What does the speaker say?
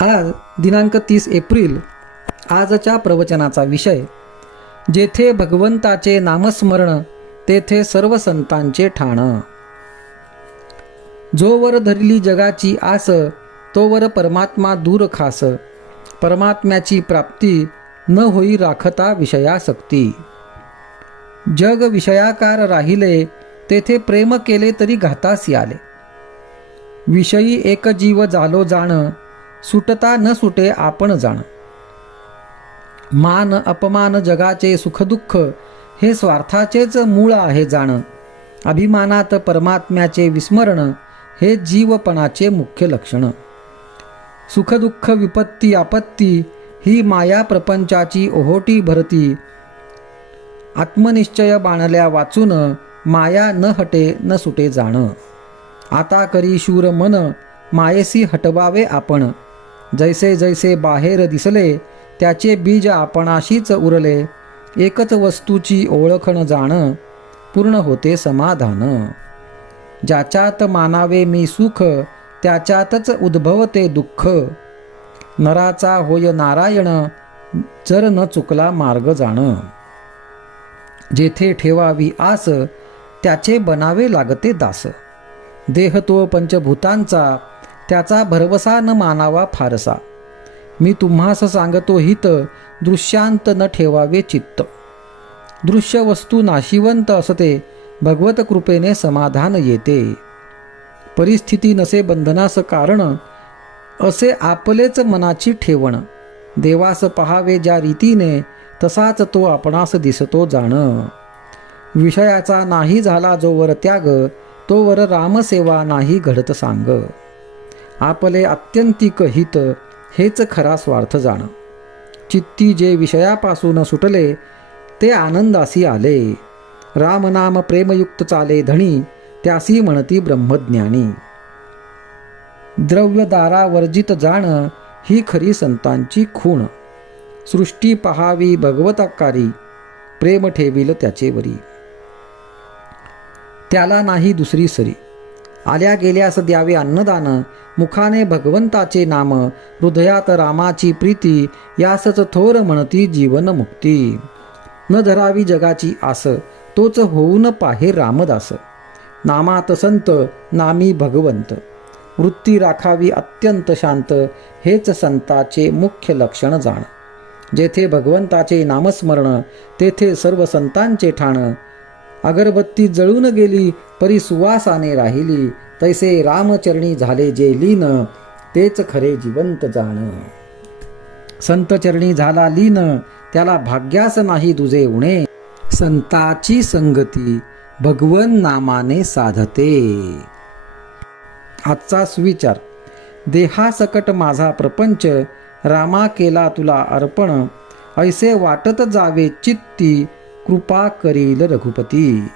आज दिनांक तीस एप्रिल आजच्या प्रवचनाचा विषय. जेथे भगवंताचे नामस्मरण तेथे सर्व संतांचे ठाण. जोवर धरली जगाची आस तोवर परमात्मा दूर खास. परमात्म्याची प्राप्ती न होई राखता विषयासक्ती. जग विषयाकार राहिले तेथे प्रेम केले तरी घातासी आले विषयी एक जीव झालो जाणं सुटता न सुटे आपण जाण. मान अपमान जगाचे सुखदुःख हे स्वार्थाचेच मूळ आहे जाणं. अभिमानात परमात्म्याचे विस्मरण हे जीवपणाचे मुख्य लक्षण. सुखदुःख विपत्ती आपत्ती ही माया प्रपंचाची ओहोटी भरती. आत्मनिश्चय बाणल्या वाचून माया न हटे न सुटे जाणं. आता करी शूर मन मायेसी हटवावे आपण. जैसे जैसे बाहेर दिसले त्याचे बीज आपणाशीच उरले. एकच वस्तूची ओळखण जाणं पूर्ण होते समाधान. ज्याच्यात मानावे मी सुख त्याच्यातच उद्भवते दुःख. नराचा होय नारायण जर न चुकला मार्ग जाणं. जेथे ठेवावी आस त्याचे बनावे लागते दास. देह तो पंचभूतांचा त्याचा भरवसा न मानावा फारसा. मी तुम्हास सांगतो हित दृश्यांत न ठेवावे चित्त. दृश्य वस्तू नाशिवंत असते भगवत कृपेने समाधान येते. परिस्थिती नसे बंधनास कारण असे आपलेच मनाची ठेवण. देवास पहावे ज्या रीतीने तसाच तो आपणास दिसतो जाणं. विषयाचा नाही झाला जोवर त्याग तोवर रामसेवा नाही घडत सांग. आपले आत्यंतिक हित हेच खरा स्वार्थ जाणं. चित्ती जे विषयापासून सुटले ते आनंदासी आले. रामनाम प्रेमयुक्त चाले धणी त्यासी म्हणती ब्रह्मज्ञानी. द्रव्यदारा वर्जित ही खरी संतांची खूण. सृष्टी पहावी भगवताकारी प्रेम ठेवील त्याचेवरी त्याला नाही दुसरी सरी. आल्या गेल्यास द्यावे अन्नदान. मुखाने भगवंताचे नाम. हृदयात रामाची प्रीती. यासच थोर म्हणती जीवनमुक्ती. न धरावी जगाची आस. तोच होऊन पाहे रामदास. नामात संत नामी भगवंत. वृत्ती राखावी अत्यंत शांत. हेच संताचे मुख्य लक्षण जाण. जेथे भगवंताचे नामस्मरण तेथे सर्व संतांचे ठाण. अगरबत्ती जळून गेली परी सुवासाने राहिली. तैसे रामचरणी झाले जे लीन तेच खरे जिवंत जाण. संतचरणी झाला लीन त्याला भाग्यास नाही दुजे उणे. संताची संगती भगवन नामाने साधते. आजचा सुविचार. देहासकट माझा प्रपंच रामा केला तुला अर्पण. ऐसे वाटत जावे चित्ती कृपा करील रघुपती.